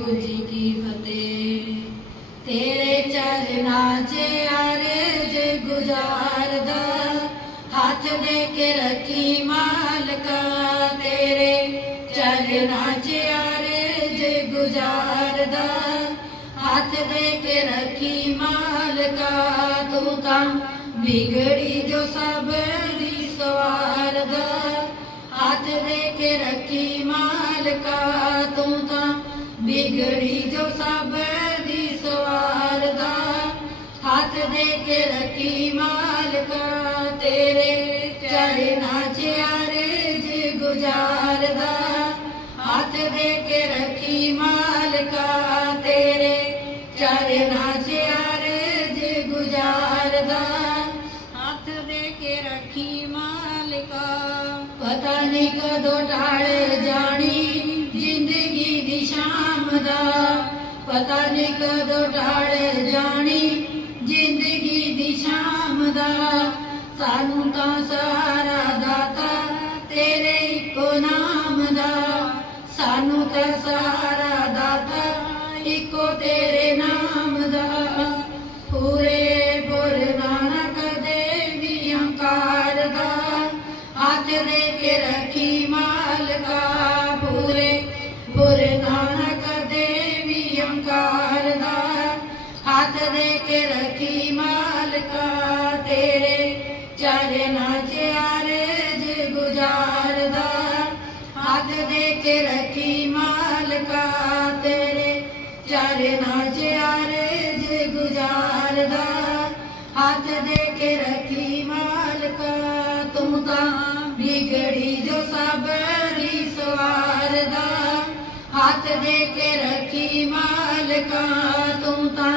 ਗੁਰੂ ਜੀ ਕੀ ਫਤਿਹ। ਤੇਰੇ ਚਰਨਾਂ 'ਚ ਅਰਜ ਗੁਜ਼ਾਰਦਾ, ਹੱਥ ਦੇ ਕੇ ਰੱਖੀ ਮਾਲਕਾ, ਤੇਰੇ ਚਰਨਾਂ 'ਚ ਅਰਜ ਗੁਜ਼ਾਰਦਾ, ਹੱਥ ਦੇ ਕੇ ਰੱਖੀ ਮਾਲਕਾ, ਤੂੰ ਤਾਂ ਵਿਗੜੀ ਜੋ ਸਭ ਦੀ ਸਵਾਰਦਾ ਹੱਥ ਦੇ ਕੇ ਰੱਖੀ ਮਾਲਕਾ, ਤੂੰ ਤਾਂ ਵਿਗੜੀ ਜੋ ਸਭ ਦੀ ਸਵਾਰਦਾ ਹੱਥ ਦੇ ਕੇ ਰੱਖੀ ਮਾਲਕਾ ਤੇਰੇ ਚਰਨਾਂ 'ਚ ਅਰਜ ਗੁਜ਼ਾਰਦਾ ਹੱਥ ਦੇ ਕੇ ਰੱਖੀ ਮਾਲਕਾ ਤੇਰੇ ਚਰਨਾਂ 'ਚ ਅਰਜ ਗੁਜ਼ਾਰਦਾ ਹੱਥ ਦੇ ਕੇ ਰੱਖੀ ਮਾਲਕਾ ਪਤਾ ਨਹੀਂ ਕਦੋਂ ਢਾਲ ਜਾਣੀ ਜ਼ਿੰਦਗੀ ਦੀ ਸ਼ਾਮ ਦਾ ਪਤਾ ਨਹੀਂ ਕਦੋਂ ਢਾਲ ਜਾਣੀ, ਜ਼ਿੰਦਗੀ ਦੀ ਸ਼ਾਮ ਦਾ। ਸਾਨੂੰ ਤਾਂ ਸਹਾਰਾ ਦਾਤਾ ਤੇਰੇ ਇੱਕੋ ਨਾਮ ਦਾ। ਸਾਨੂੰ ਤਾਂ ਸਹਾਰਾ ਦਾਤਾ ਇੱਕੋ ਤੇਰੇ ਨਾਮ ਦਾ। ਪੂਰੇ ਪੁਰ ਨਾਨਕ ਦੇਵੀ ਅੰਕਾਰ ਦਾ। ਹੱਥ ਦੇ ਕੇ ਰੱਖੀ ਦੇਵੀ ਦਾ ਹੱਥ ਦੇ ਕੇ ਰੱਖੀ ਮਾਲਕਾ, ਤੇਰੇ ਚਰਨਾਂ 'ਚ ਅਰਜ ਗੁਜ਼ਾਰਦਾ। ਹੱਥ ਦੇ ਕੇ ਰੱਖੀ ਮਾਲਕਾ, ਤੇਰੇ ਚਰਨਾਂ 'ਚ ਅਰਜ ਗੁਜ਼ਾਰਦਾ। ਹੱਥ ਦੇ ਕੇ ਰੱਖੀ ਮਾਲਕਾ, ਤੂੰ ਤਾਂ ਬਿਗੜੀ ਜੋ ਸਭ ਸਵਾ ਹੱਥ ਦੇ ਕੇ ਰੱਖੀ ਮਾਲਕਾ ਤੂੰ ਤਾਂ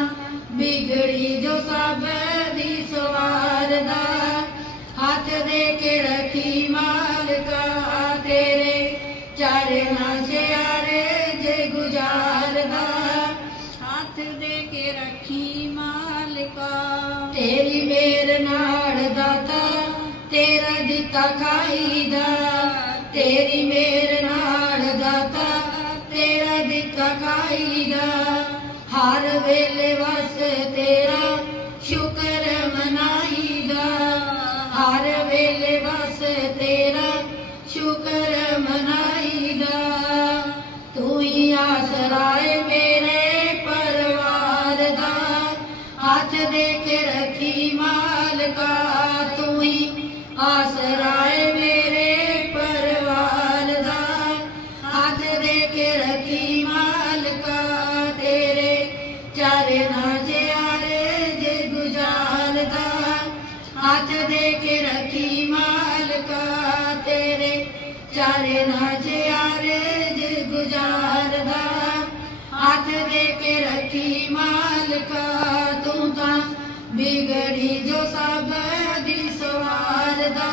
ਬਿਗੜੀ ਜੋ ਸਭ ਦੀ ਸਵਾਰਦਾ ਹੱਥ ਦੇ ਕੇ ਰੱਖੀ ਮਾਲਕਾ ਤੇਰੇ ਚਰਨਾਂ ਸ਼ਿਆਰੇ ਜੇ ਗੁਜ਼ਾਰਦਾ ਹੱਥ ਦੇ ਕੇ ਰੱਖੀ ਮਾਲਕਾ ਤੇਰੀ ਮੇਰ ਨਾਲ ਦਾਤਾ ਤੇਰਾ ਦਿੱਤਾ ਖਾਈਦਾ ਤੇਰੀ ਮੇਰ ਨਾਲ ਦਿੱਤਾ ਖਾਈਦਾ ਹਰ ਵੇਲੇ ਵਸ ਤੇਰਾ ਸ਼ੁਕਰ ਮਨਾਈਦਾ ਹਰ ਵੇਲੇ ਵਸ ਤੇਰਾ ਸ਼ੁਕਰ ਮਨਾਈਦਾ ਤੂੰ ਹੀ ਆਸਰਾਏ ਮੇਰੇ ਪਰਿਵਾਰ ਦਾ ਹੱਥ ਦੇ ਕੇ ਰੱਖੀ ਮਾਲਕਾ ਤੂੰ ਹੱਥ ਦੇ ਕੇ ਰੱਖੀ ਮਾਲਕਾ ਤੇਰੇ ਚਰਨਾਂ 'ਚ ਅਰਜ ਗੁਜ਼ਾਰਦਾ ਹੱਥ ਦੇ ਕੇ ਰੱਖੀ ਮਾਲਕਾ ਤੂੰ ਤਾਂ ਵਿਗੜੀ ਜੋ ਸਭ ਦੀ ਸਵਾਰਦਾ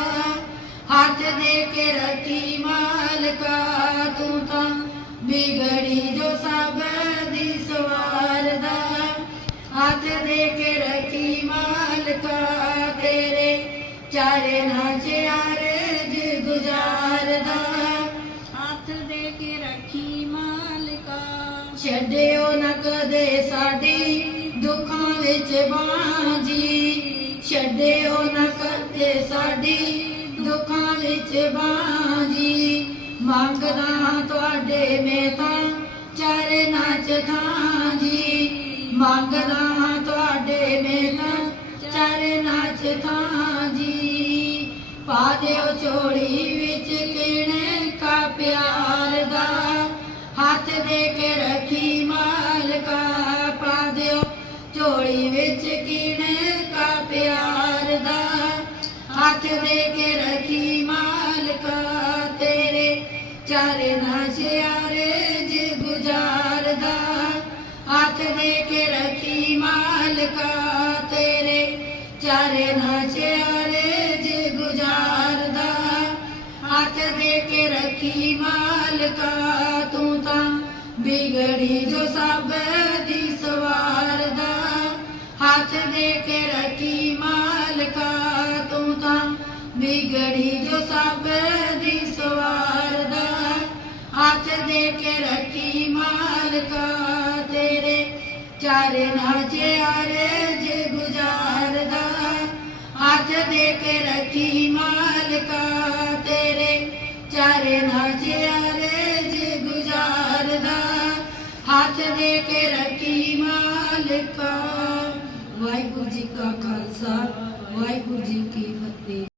ਹੱਥ ਦੇ ਕੇ ਰੱਖੀ ਮਾਲਕਾ ਤੂੰ ਤਾਂ ਵਿਗੜੀ ਜੋ ਸਭ ਦੀ ਸਵਾਰਦਾ ਹੱਥ ਦੇ ਕੇ ਰੱਖੀ ਮਾਲਕਾ ਤੇਰੇ ਚਾਰੇ 'ਚ ਅਰਜ ਗੁਜ਼ਾਰਦਾ। ਹੱਥ ਦੇ ਕੇ ਰੱਖੀ ਮਾਲਕਾ। ਛੱਡਿਓ ਨਾ ਕਦੇ ਸਾਡੀ ਦੁੱਖਾਂ ਵਿੱਚ ਬਾਜੀ। ਛੱਡਿਓ ਨਾ ਕਦੇ ਸਾਡੀ ਦੁੱਖਾਂ ਵਿੱਚ ਬਾਜੀ। ਮੰਗਦਾ ਤੁਹਾਡੇ ਮੈਂ ਤਾਂ ਚਰਨਾਂ 'ਚ ਥਾਂ ਜੀ ਮੰਗਦਾ ਤੁਹਾਡੇ ਮੈਂ ਤਾਂ ਚਰਨਾਂ 'ਚ ਥਾਂ ਜੀ ਪਾ ਦਿਓ ਝੋਲੀ ਵਿੱਚ ਕਿਣ ਕਾ ਪਿਆਰ ਦਾ? ਹੱਥ ਦੇ ਕੇ ਰੱਖੀ ਮਾਲਕਾ ਪਾ ਦਿਓ ਝੋਲੀ ਵਿੱਚ ਕਿਣ ਕਾ ਪਿਆਰ ਦਾ? ਹੱਥ ਦੇ ਕੇ ਰੱਖੀ ਮਾਲਕਾ ਤੇਰੇ ਚਰਨਾਂ 'ਚ ਅਰਜ ਗੁਜ਼ਾਰਦਾ ਹੱਥ ਦੇ ਕੇ ਰੱਖੀ ਮਾਲਕਾ ਤੇਰੇ ਚਰਨਾਂ ਮਾਲਕਾ, ਤੂੰ ਤਾਂ ਬਿਗੜੀ ਜੋ ਸਭ ਦੀ ਸਵਾਰਦਾ ਹੱਥ ਦੇ ਕੇ ਰੱਖੀ ਮਾਲਕਾ, ਤੂੰ ਤਾਂ ਬਿਗੜੀ ਜੋ ਸਭ ਦੀ ਸਵਾਰਦਾ ਹੱਥ ਦੇ ਕੇ ਰੱਖੀ ਮਾਲਕਾ, ਤੇਰੇ ਚਾਰੇ ਨਾਚਿਆਰੇ ਜੇ ਚਾਰੇ ਨਾਚਿਆਰੇ ਜੇ ਗੁਜ਼ਾਰਦਾ ਹੱਥ ਦੇ ਕੇ ਰੱਖੀ ਮਾਲਕਾ ਵਾਹਿਗੁਰੂ ਜੀ ਕਾ ਖਾਲਸਾ, ਵਾਹਿਗੁਰੂ ਜੀ ਕੀ ਫਤਿਹ।